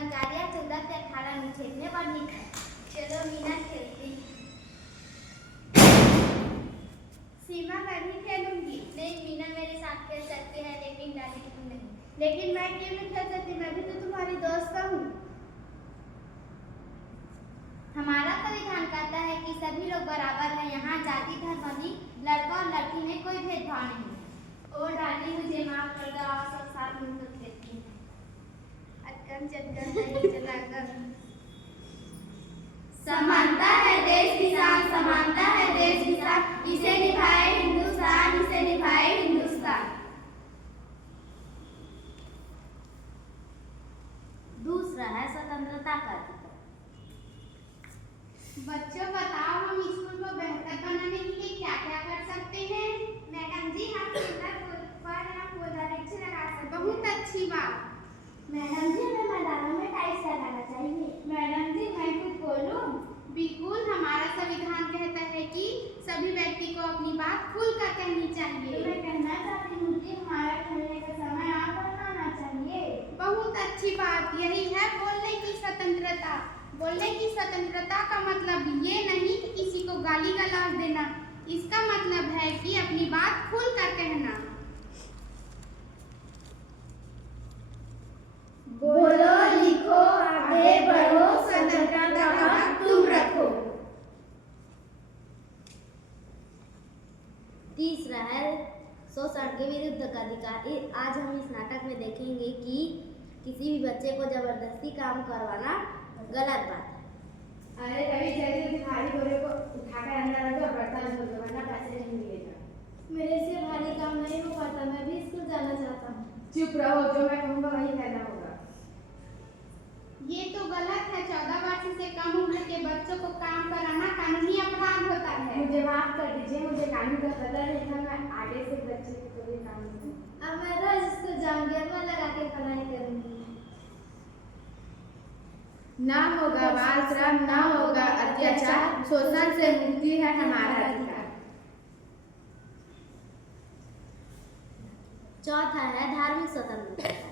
अधिकारियाँ 14 से 18 अनुच्छेद में वर्णित है। चलो मीना खेलती। सीमा मैं भी खेलूंगी। नहीं मीना मेरे साथ खेल सकती है लेकिन डाली तुम नहीं। लेकिन मैं क्यों नहीं खेल सकती, मैं भी तो तुम्हारी दोस्त हूँ। हमारा संविधान कहता है कि सभी लोग बराबर हैं। यहाँ जाति धर्म भी, लड़का और लड़की में कोई भेदभाव नहीं है। ओ डाली मुझे माफ कर दो, आओ सब साथ मिलकर खेलते हैं। अक्कम चक्कर नहीं चलाकर। समानता है देश की शान, समानता है देश की शान, इसे निभाए हिंदुस्तान, इसे निभाए हिंदुस्तान। दूसरा है स्वतंत्रता का अधिकार। बच्चों बताओ, हम स्कूल को बेहतर बनाने के लिए क्या क्या कर सकते हैं? मैडम जी हम वृक्ष लगा सकते हैं। बहुत अच्छी बात। मैडम जी हमें मैदानों में टाइल्स लगाना चाहिए। मैडम जी मैं कुछ बोलूं? बिल्कुल, हमारा संविधान कहता है कि सभी व्यक्ति को अपनी बात खुलकर कहनी चाहिए। तो मैं कहना चाहती हूँ कि हमारा खेलने का समय आप बढ़ाना चाहिए। बहुत अच्छी बात, यही है बोलने की स्वतंत्रता। बोलने की स्वतंत्रता का मतलब ये नहीं कि किसी को गाली गलौज देना, इसका मतलब है कि अपनी बात खुलकर कहना। बोलो लिखो आगे बढ़ो, स्वतंत्रता का हक तुम रखो। तीसरा है शोषण के विरुद्ध का अधिकार। आज हम इस नाटक में देखेंगे कि किसी भी बच्चे को जबरदस्ती काम करवाना गलत बात है। अरे रवि जल्दी भारी बोरे को उठाकर अंदर रखो और बर्तन धो दो वरना पैसे नहीं मिलेगा। मेरे से भारी काम नहीं हो पाता, मैं भी स्कूल जाना चाहता हूँ। चुप रहो, जो मैं कहूँगा वही करना होगा। ये तो गलत है। 14 वर्ष से कम उम्र के बच्चों को काम कराना कानूनी अपराध होता है। मुझे माफ कर दीजिए, मुझे कानून का पता नहीं था। मैं आगे से बच्चे को कभी काम नहीं करूँगी। अब मैं रोज स्कूल जाऊंगी और मैं लगा के पढ़ाई करूंगी। ना होगा बाल श्रम, ना होगा अत्याचार, शोषण से मुक्ति है हमारा अधिकार। चौथा है धार्मिक स्वतंत्रता।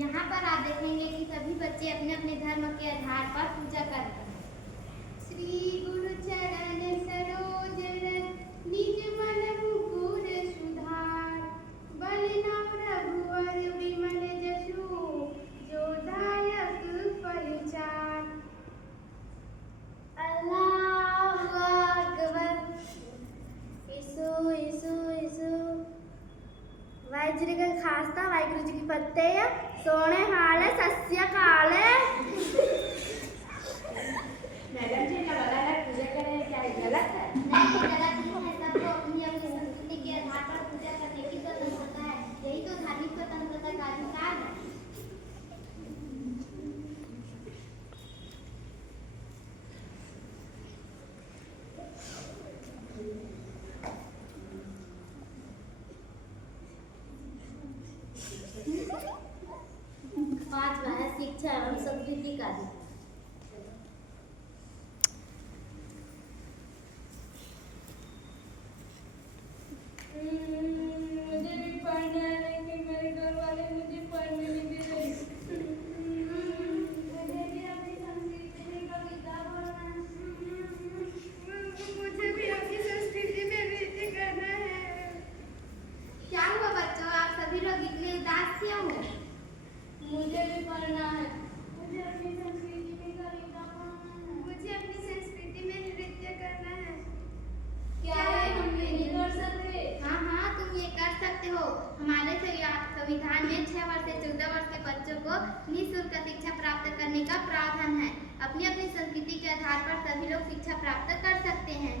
यहाँ पर आप देखेंगे कि सभी बच्चे अपने अपने धर्म के आधार पर पूजा करते हैं। श्री गुरु चरण सरोज रज, निज मन मुकुर सुधार, बलना प्रभुवर विमल जसु, जो दायक परिचार। अल्लाहु अकबर। यीशु यीशु यीशु। वाहिगुरू जी का खास्ता, वाहिगुरू जी की फतेह। सोने हाले सस्य काले। मैडम जी का बड़ा अलग पूजा करें क्या गलत है? नहीं गलत नहीं है, सबको अपनी अपनी संस्कृति के आधार पर पूजा करने की स्वतंत्रता है। यही तो धार्मिक स्वतंत्रता का अधिकार है। पांचवा है शिक्षा एवं संस्कृति का अधिकार। मुझे भी पढ़ना है लेकिन मेरे घर वाले मुझे पढ़ने नहीं दे रहे। मुझे भी अपनी संस्कृति में कविता बोलना है। मुझे भी अपनी संस्कृति में नृत्य करना है। क्या हुआ बच्चों, आप सभी लोग इतने उदास क्यों हो? मुझे भी पढ़ना है। मुझे अपनी संस्कृति में कविता बोलना है। मुझे अपनी संस्कृति में नृत्य करना है। क्या है हम ये नहीं कर सकते? हाँ हाँ तुम ये कर सकते हो। हमारे संविधान में 6 वर्ष से 14 वर्ष के बच्चों को निःशुल्क शिक्षा प्राप्त करने का प्रावधान है। अपनी अपनी संस्कृति के आधार पर सभी लोग शिक्षा प्राप्त कर सकते हैं।